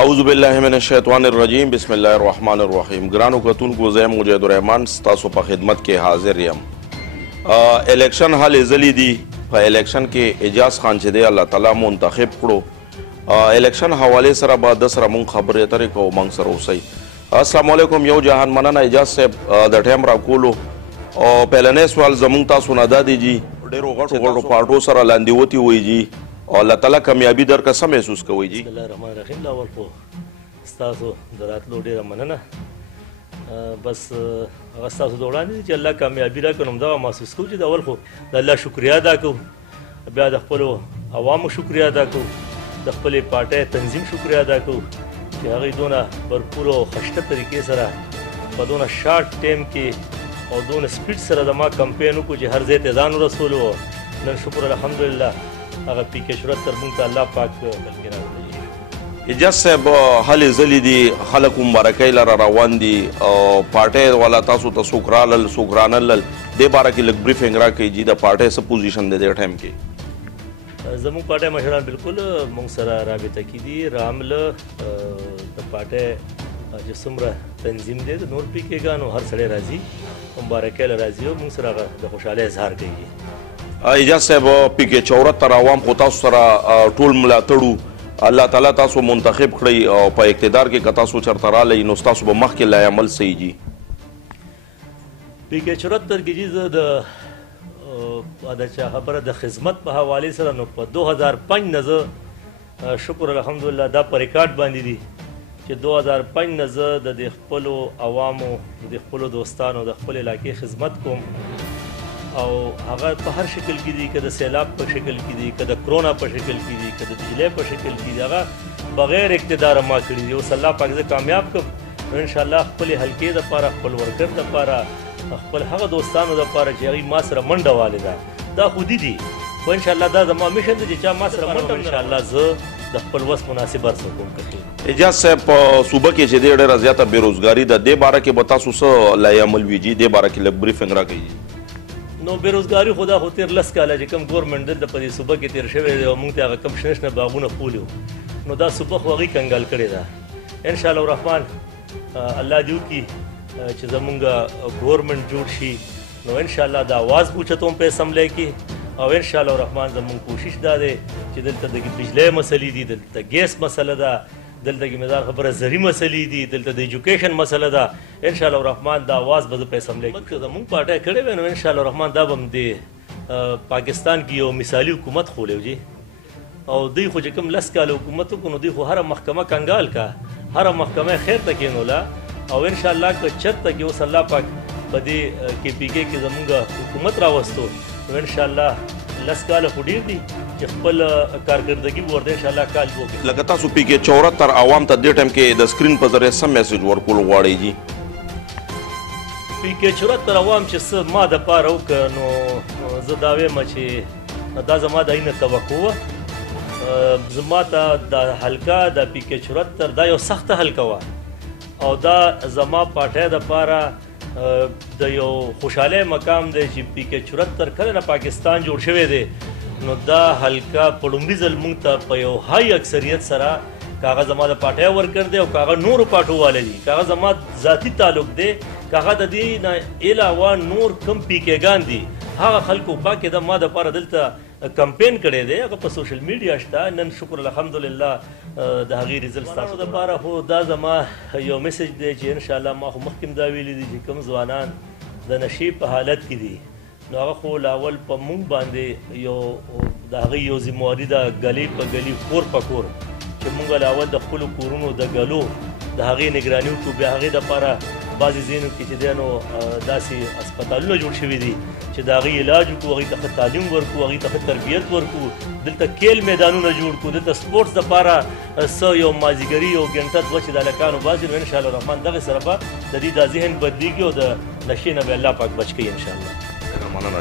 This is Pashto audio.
اعوذ بالله من الشیطان الرجیم بسم الله الرحمن الرحیم. ګرانو کتونکو زه مجید الرحمن ستاسو په خدمت کې حاضر یم. الیکشن حال ځلی دی. په الیکشن کې اعجاز خان چې دی الله تعالی منتخب کړو. الیکشن حواله سره به د سره مونږ خبرې اترې کوو مونږ سره اوسئ. السلام علیکم. یو جهان مننه اعجاز صاحب د ټایم راکولو. او پهلنی سوال زمونږ تاسو نه دا دی جی ډېرو غټو پارټو سره لاندې وتي وایي جی او الله تعالی کامیابی درکړه څه محسوس کوئ جی؟ بسم الله الرحمن الرحیم. دا اول خو ستاسو د راتلو ډېره مننه. بس هغه ستاسو د وړاندې دي چې الله کامیابي راکړي، نو همدغه محسوس کوو چې د اول خو د الله شکریا ادا کوو، بیا د خپلو عوامو شکریا ادا کوو، د خپلې پارټۍ تنظیم شکریا ادا کوو چې هغوی دونه بھرپور او خشته طریقې سره په دونه شارټ ټایم کې او دونه سپیډ سره زما کمپین وکړو چې هر ځای ته ځان ورسولو. نن شکر الحمدلله هغه پی کې شهرت تر موږ ته الله پاک بلکې راوړي. اعجاز صاحب هلې ځلې دي، خلک مبارکۍ لره روان دي او پارټۍ والا تاسو ته څوک رالل څوک رانلل، دې باره کې لږ بریفنګ راکړئ جي د پارټۍ څه پوزیشن دی دې ټایم کې؟ زموږ پارټۍ مشران بالکل موږ سره رابطه کې دي. رامله د پارټۍ چې څومره تنظیم دی د نور پی کې ګانو هر سړی راځي مبارکۍ له راځي او موږ سره هغه د خوشحالۍ اظهار کوي. اعجاز صاحب پی کې 74 عوام خو تاسو سره ټول ملاتړو، الله تعالی تاسو منتخب کړئ او په اقتدار کې که تاسو چېرته رالی نو ستاسو به مخکې لای عمل صحیح جي. پی کې 74 کې جي زه د چا خبره د خدمت په حوالې سره نو په 2005 نه زه شکر الحمدلله دا په ریکارډ باندې دي چې 2005 نه زه د خپلو عوامو د خپلو دوستانو د خپل علاقې خدمت کوم او هغه په هر شکل کې دي، که د سیلاب په شکل کې دي، که د کرونا په شکل کې دي، که د بجلی په شکل کې دي، هغه بغیر اقتدار ما کړي دي. اوس الله پاک زه کامیاب کړم نو انشاءالله خپلې حلقې دپاره، خپل ورکر دپاره، خپل هغه دوستانو دپاره چې هغوی ما سره منډه والده دا خودي دي. خو انشاءالله دا زما میشن دی چې چا ما سره منډه انشاءالله زه د خپل وس مناسب هر څه کوم. اعجاز صاحب په صوبه کې چې دی ډېره زیاته بېروزګاري ده، دې باره کې به تاسو څه لای عمل وي جي؟ دې باره کې لږ بریفنګ راکړئ. نو بېروزګاري خو دا خو تېر 10 کاله چې کوم ګورمنټ دلته په دې صوبه کې تېر شوی دی او موږ ته هغه کوم شنه شنه باغونه پولي وو، نو دا صوبه خو هغوی کنګال کړې ده. انشاءالله الرحمن الله دې وکړي چې زمونږ ګورمنټ جوړ شي نو انشاءالله دا آواز اوچتوم په اسمبلی کې او انشاءالله الرحمن زمونږ کوشش دا دی چې دلته د بجلی مسلې دي، دلته ګیس مسله ده، دلته کې مدار خبره زرعي مسلې دي، دلته د ایجوکیشن مسله ده. انشاءالله الرحمن دا آواز به زه په اسمبلی کې زمونږ پارټۍ کړې وی نو انشاءالله الرحمن دا به هم د پاکستان کې یو مثالي حکومت خولی جي. او دوی خو چې کوم 10 کاله حکومت وکړو نو دوی خو هره محکمه کنګال کا، هره محکمه خیر ته کېنوله او انشاءالله که چېرته کې اوس الله پاک په دې کې پی کې زمونږ حکومت راوستو نو انشاءالله 10 کاله خو ډېر دي چې خپل کارکردګي به ورته انشاءالله کال وکړي. لکه تاسو پی کې 74 عوام ته دې ټایم کې د سکرین په ذریعه څه میسج ورکول غواړئ جي؟ پی کې 74 عوام چې څه ما دپاره وکړه نو زه دا وایم چې دا زما د عینه توقع وه. زما ته د حلقه د پی کې 74 دا یو سخته حلقه وه او دا زما پارټۍ دپاره د یو خوشحالی مقام دی چې پی کې 74 کله نه پاکستان جوړ شوی دی نو دا حلقه په لومړي ځل موږ ته په یو های اکثریت سره که هغه زما د پارټۍ ورکر دی او که هغه نورو پارټو والی دي، که هغه زما ذاتي تعلق دی، که هغه د دې نه علاوه نور کم پی کې ګان دي، هغه خلکو خوا کې د ما دپاره دلته کمپین کړی دی، هغه په سوشل میډیا شته. نن شکر الحمدلله د هغې ریزلټ ستاسو دپاره خو دا زما یو میسج دی چې انشاءالله ما خو مخکې هم دا ویلي دي چې کوم ځوانان د نشې په حالت کې دي نو هغه خو لاول په موږ باندې یو د هغې یو ذمواري ده ګلۍ په ګلۍ کور په کور چې موږ لاول د خپلو کورونو د ګلو د هغې نګراني وکړو. بیا هغې دپاره بعضې ځایونو کې چې دی نو داسې هسپتالونه جوړ شوي دي چې د هغې علاج وکړو، هغوی ته ښه تعلیم ورکړو، هغوی ته ښه تربیت ورکړو، دلته کیل میدانونه جوړ کړو، دلته سپورټس دپاره څه یو مازدیګري یو ګنټه دوه چې د هلکانو باسي نو انشاءالله الرحمن دغې سره به د دې دا ذهن بدلېږي او د نشې نه به الله پاک بچ کوي انشاءالله. مننه.